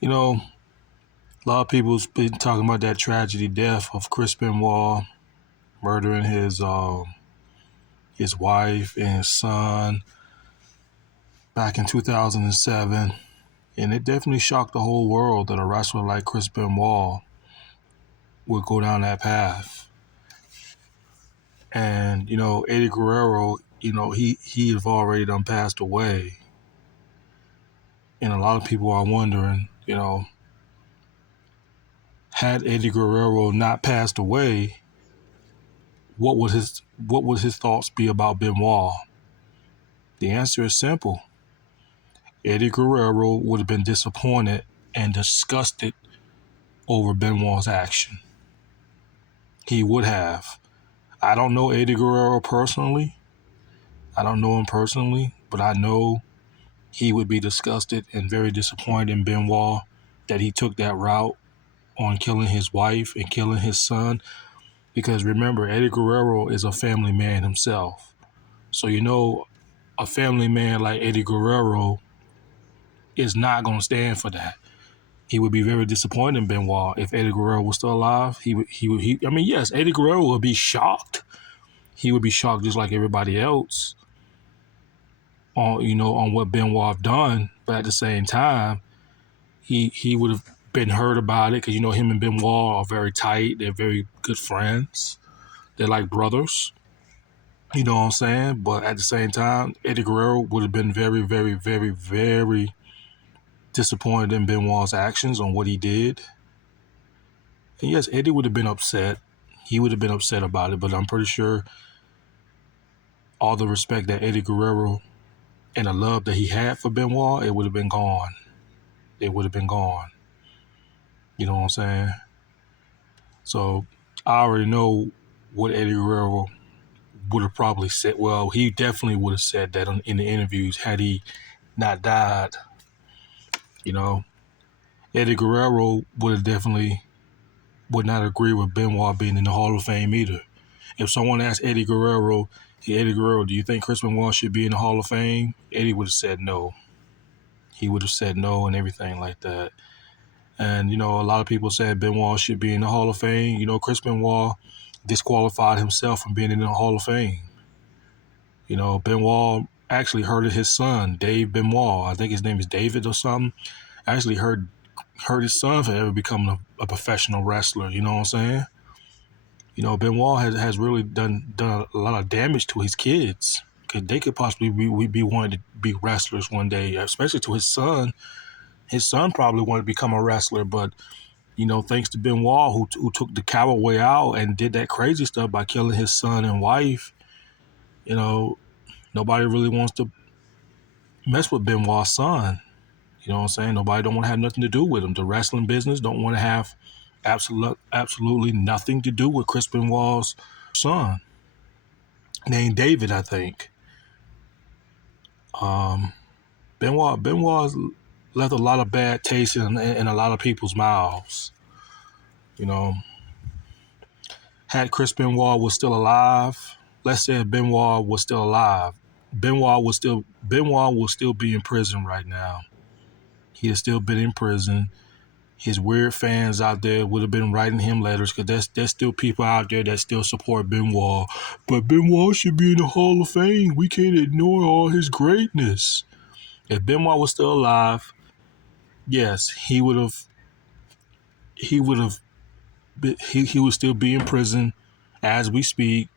You know, a lot of people's been talking about that tragedy death of Chris Benoit murdering his wife and his son back in 2007, and it definitely shocked the whole world that a wrestler like Chris Benoit would go down that path. And Eddie Guerrero, he have already done passed away, and a lot of people are wondering, had Eddie Guerrero not passed away, what would his thoughts be about Benoit? The answer is simple. Eddie Guerrero would have been disappointed and disgusted over Benoit's action. He would have. I don't know Eddie Guerrero personally. I don't know him personally, but I know he would be disgusted and very disappointed in Benoit that he took that route on killing his wife and killing his son. Because remember, Eddie Guerrero is a family man himself. So a family man like Eddie Guerrero is not going to stand for that. He would be very disappointed in Benoit if Eddie Guerrero was still alive. Yes, Eddie Guerrero would be shocked. He would be shocked just like everybody else on what Benoit done. But at the same time, he would have been hurt about it because him and Benoit are very tight. They're very good friends. They're like brothers. You know what I'm saying? But at the same time, Eddie Guerrero would have been very, very, very, very disappointed in Benoit's actions on what he did. And yes, Eddie would have been upset. He would have been upset about it, but I'm pretty sure all the respect that Eddie Guerrero and the love that he had for Benoit, it would have been gone. It would have been gone. You know what I'm saying? So I already know what Eddie Guerrero would have probably said. Well, he definitely would have said that in the interviews had he not died. Eddie Guerrero would not agree with Benoit being in the Hall of Fame either. If someone asked Eddie Guerrero, "Hey, Eddie Guerrero, do you think Chris Benoit should be in the Hall of Fame?" Eddie would have said no. He would have said no and everything like that. And, a lot of people said Benoit should be in the Hall of Fame. Chris Benoit disqualified himself from being in the Hall of Fame. Benoit actually hurted his son, Dave Benoit. I think his name is David or something. Actually hurt his son from ever becoming a professional wrestler. You know what I'm saying? Benoit has really done a lot of damage to his kids. They could possibly be wanting to be wrestlers one day, especially to his son. His son probably wanted to become a wrestler, but thanks to Benoit, who took the coward way out and did that crazy stuff by killing his son and wife, nobody really wants to mess with Benoit's son. You know what I'm saying? Nobody don't want to have nothing to do with him. The wrestling business don't want to have absolutely nothing to do with Chris Benoit's son, named David, I think. Benoit left a lot of bad taste in a lot of people's mouths. Had Chris Benoit was still alive, let's say if Benoit was still alive, Benoit will still be in prison right now. He has still been in prison. His weird fans out there would have been writing him letters because there's still people out there that still support Benoit. But Benoit should be in the Hall of Fame. We can't ignore all his greatness. If Benoit was still alive, yes, he would still be in prison as we speak,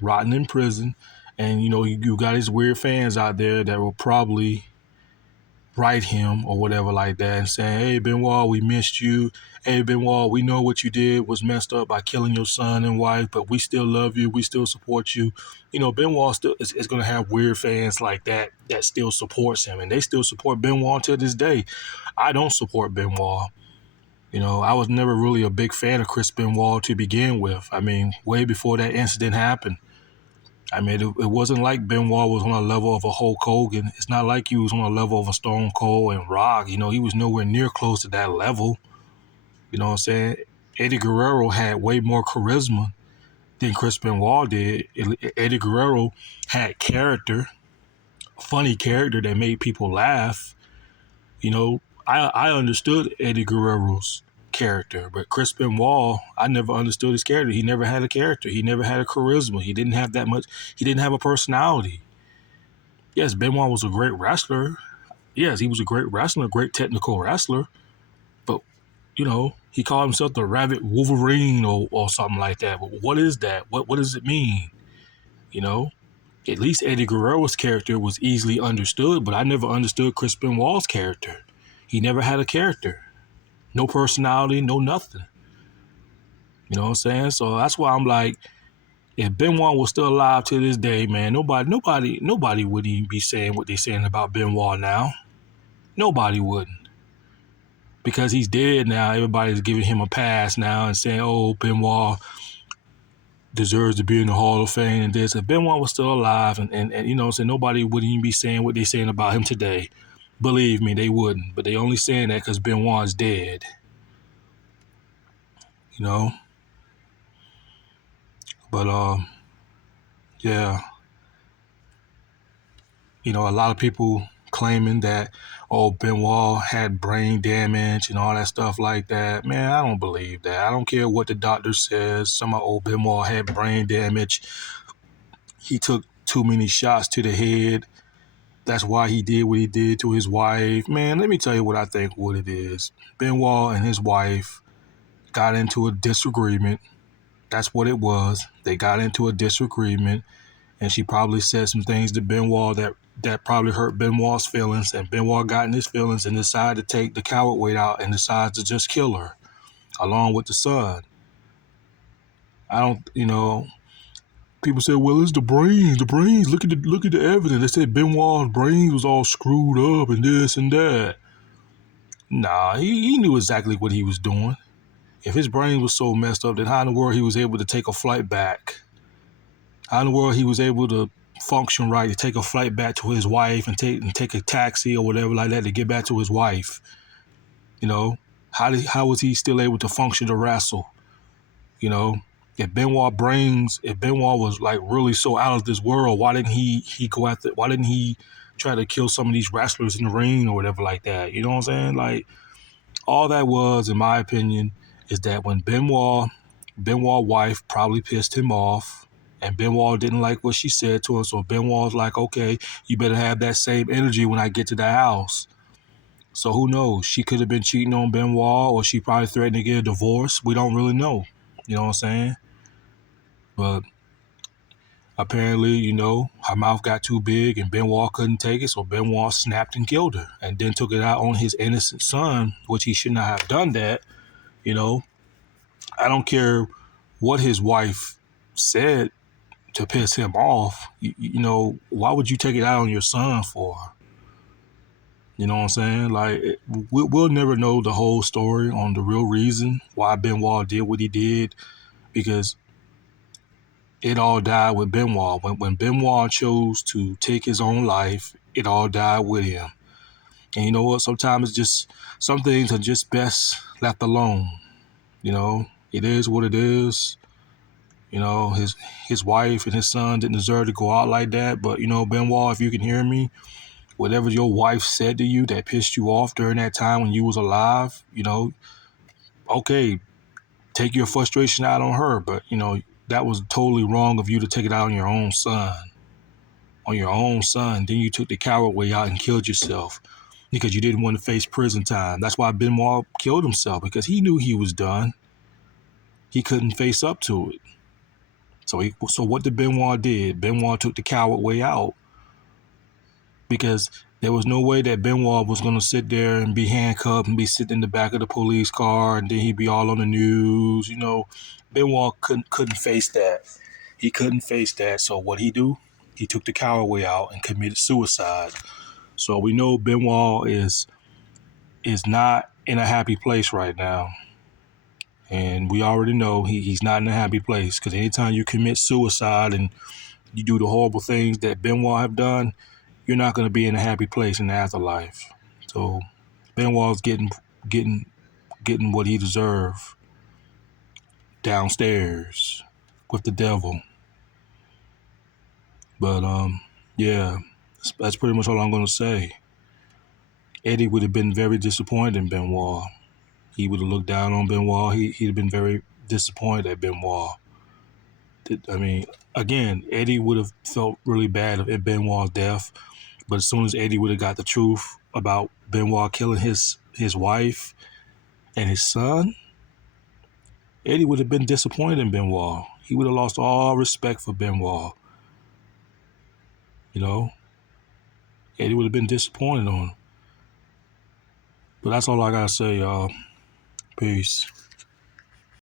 rotting in prison. And you got his weird fans out there that will probably write him or whatever like that and saying, "Hey Benoit, we missed you. Hey Benoit, we know what you did was messed up by killing your son and wife, but we still love you. We still support you." Benoit still is going to have weird fans like that still supports him, and they still support Benoit to this day. I don't support Benoit. I was never really a big fan of Chris Benoit to begin with. Way before that incident happened. It wasn't like Benoit was on a level of a Hulk Hogan. It's not like he was on a level of a Stone Cold and Rock. He was nowhere near close to that level. You know what I'm saying? Eddie Guerrero had way more charisma than Chris Benoit did. Eddie Guerrero had character, funny character that made people laugh. I understood Eddie Guerrero's character, but Chris Benoit, I never understood his character. He never had a character. He never had a charisma. He didn't have that much. He didn't have a personality. Yes, Benoit was a great wrestler. Yes, he was a great wrestler, a great technical wrestler. But he called himself the Rabbit Wolverine or something like that. But what is that? What does it mean? You know, at least Eddie Guerrero's character was easily understood, but I never understood Chris Benoit's character. He never had a character, no personality, no nothing. You know what I'm saying? So that's why I'm like, if Benoit was still alive to this day, man, nobody would even be saying what they're saying about Benoit now. Nobody wouldn't. Because he's dead now, everybody's giving him a pass now and saying, oh, Benoit deserves to be in the Hall of Fame and this. If Benoit was still alive and so nobody wouldn't even be saying what they're saying about him today. Believe me, they wouldn't. But they only saying that because Benoit's dead. You know? But, yeah. A lot of people claiming that, oh, Benoit had brain damage and all that stuff like that. Man, I don't believe that. I don't care what the doctor says. Some of old Benoit had brain damage. He took too many shots to the head. That's why he did what he did to his wife. Man, let me tell you what I think what it is. Benoit and his wife got into a disagreement. That's what it was. They got into a disagreement, and she probably said some things to Benoit that probably hurt Benoit's feelings, and Benoit got in his feelings and decided to take the coward way out and decided to just kill her, along with the son. I don't, people say, well, it's the brains. The brains. Look at the evidence. They said Benoit's brains was all screwed up and this and that. Nah, he knew exactly what he was doing. If his brain was so messed up, then how in the world he was able to take a flight back? How in the world he was able to function right to take a flight back to his wife and take a taxi or whatever like that to get back to his wife? How was he still able to function to wrestle? If Benoit was like really so out of this world, why didn't he go after? Why didn't he try to kill some of these wrestlers in the ring or whatever like that? You know what I'm saying? Like, all that was, in my opinion, is that when Benoit's wife probably pissed him off, and Benoit didn't like what she said to him, so Benoit was like, okay, you better have that same energy when I get to the house. So who knows? She could have been cheating on Benoit, or she probably threatened to get a divorce. We don't really know. You know what I'm saying? But apparently, her mouth got too big and Benoit couldn't take it, so Benoit snapped and killed her and then took it out on his innocent son, which he should not have done that. I don't care what his wife said to piss him off. Why would you take it out on your son for? You know what I'm saying? Like, we'll never know the whole story on the real reason why Benoit did what he did, because it all died with Benoit. When Benoit chose to take his own life, it all died with him. And you know what? Sometimes some things are just best left alone. It is what it is. His wife and his son didn't deserve to go out like that. But, Benoit, if you can hear me, whatever your wife said to you that pissed you off during that time when you was alive, okay, take your frustration out on her. But, that was totally wrong of you to take it out on your own son. On your own son. Then you took the coward way out and killed yourself because you didn't want to face prison time. That's why Benoit killed himself, because he knew he was done. He couldn't face up to it. So what did Benoit did? Benoit took the coward way out, because there was no way that Benoit was going to sit there and be handcuffed and be sitting in the back of the police car and then he'd be all on the news. Benoit couldn't face that. He couldn't face that. So what he do? He took the coward way out and committed suicide. So we know Benoit is not in a happy place right now. And we already know he's not in a happy place, because anytime you commit suicide and you do the horrible things that Benoit have done, you're not going to be in a happy place in the afterlife. So Benoit's getting what he deserves downstairs with the devil. But yeah, that's pretty much all I'm going to say. Eddie would have been very disappointed in Benoit. He would have looked down on Benoit. He'd have been very disappointed at Benoit. I mean, again, Eddie would have felt really bad at Benoit's death. But as soon as Eddie would have got the truth about Benoit killing his wife and his son, Eddie would have been disappointed in Benoit. He would have lost all respect for Benoit. You know, Eddie would have been disappointed on him. But that's all I gotta say, y'all. Peace.